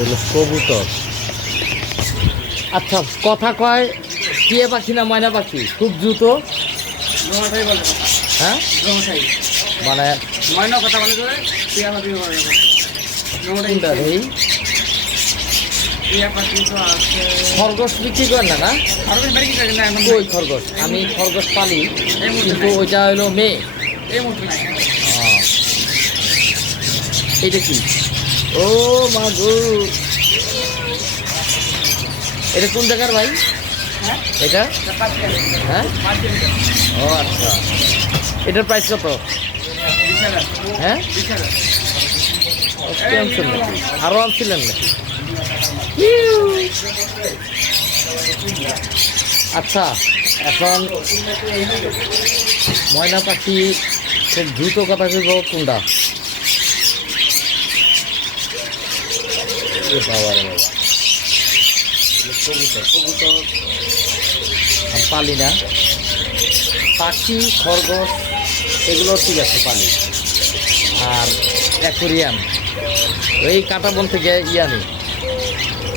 এগুলো কবুতর। আচ্ছা, কথা কয় টিয়া পাখি না ময়না পাখি? খুব দ্রুত। হ্যাঁ, মানে ময়না কথা বলে ধরে টিয়া পাখি বলে কোনটা এই টিয়া পাখি তো আছে। খরগোশ বিক্রি করেন না? না, খরগোশ বাড়ি কি না এখন ওই খরগোশ, আমি খরগোশ পালি, কিন্তু ওইটা হলো মেয়ে। এই মুহূর্তে নাই। এইটা কি? ও মা গো, এটা কোন জায়গার ভাই? হ্যাঁ এটা হ্যাঁ, পাঁচশো ও আচ্ছা, এটার প্রাইস কত? হ্যাঁ, কি আনছেন নাকি? আরও আনছিলেন নাকি? আচ্ছা, এখন ময়না পাখি খুব দ্রুত কথা কইব কোনটা? বাবা রে বাবা, কবুতর কবুতর আমি পালি না। পাখি খরগোশ এগুলো ঠিক আছে পালি, আর অ্যাকোরিয়াম এই কাঁটাবন থেকে আনি।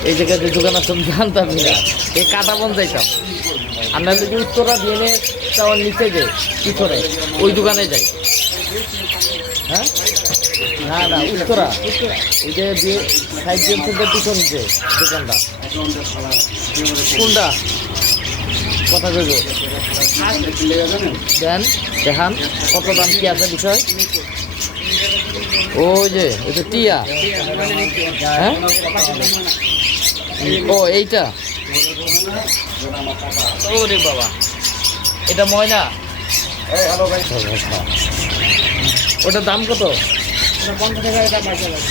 এই জায়গায় যে দোকান আছে জানতাম না, এই কাঁটাবন যাইতাম। আমরা যদি উত্তরা দিয়ে যাওয়ার নিচে যে পিছনে ওই দোকানে যাই। হ্যাঁ, না না, উত্তরা ওই যে সাইড জেন্সের পিছন যে দোকানটা, কোনটা কথা কইব দেন, দেখান কত দাম কি আছে বিষয়। ওই যে এটা টিয়া, হ্যাঁ, ও এইটা, ওরে বাবা, এটা ময়না। ওটার দাম কত? 50 টাকা, এটা 22,000।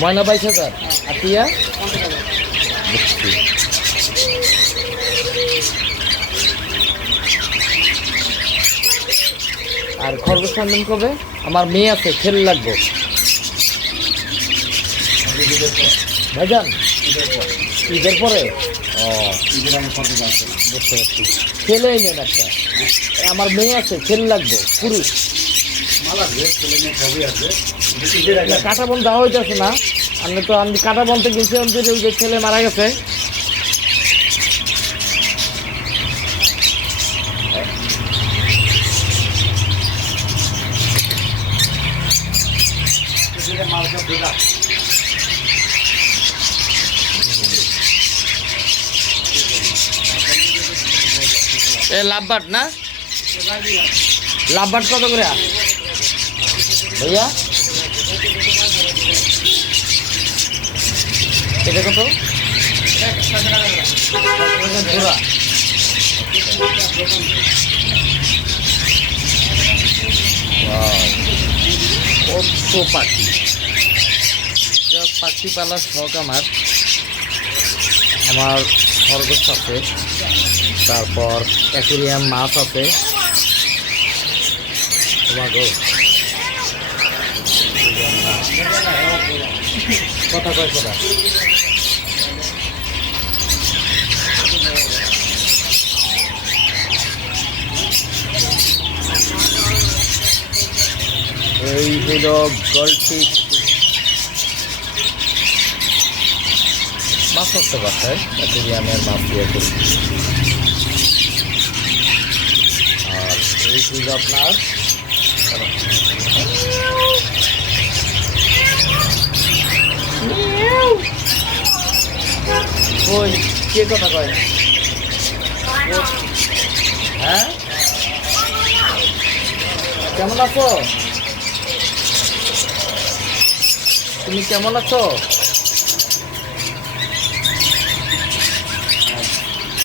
ময়না 22,000, আর টিয়া 50 টাকা। দেখছি। আর খরগোশ আনবেন কবে? আমার মেয়ে আছে, খেলে লাগবো ভাইজান, ঈদের পরে। ও বুঝতে পারছি, খেলেই নেন একটা। আমার মেয়ে আছে, খেলে লাগবো পুরুষ। কাটা বন দেওয়া হইতেছে না, আমি কাটা বনতে গেছি, ওই যে ছেলে মারা গেছে। এ লাভবাট না, লাভবাট কত করে ভাইয়া? এটা কত? জোড়া। কত পাখি, পাখি পালার শখ আমার। আমার খরগোশ আছে, তারপর অ্যাকুরিয়াম মাছ আছে। তোমাকে কথা কয় কথা। এই হইল গোল্ডফিশ মাছ হচ্ছে বাসায়, অ্যাকুরিয়ামের মাছ দিয়ে করি। আর এই হইল আপনার ওই কে কথা কয়? হ্যাঁ, কেমন আছো তুমি? কেমন আছো?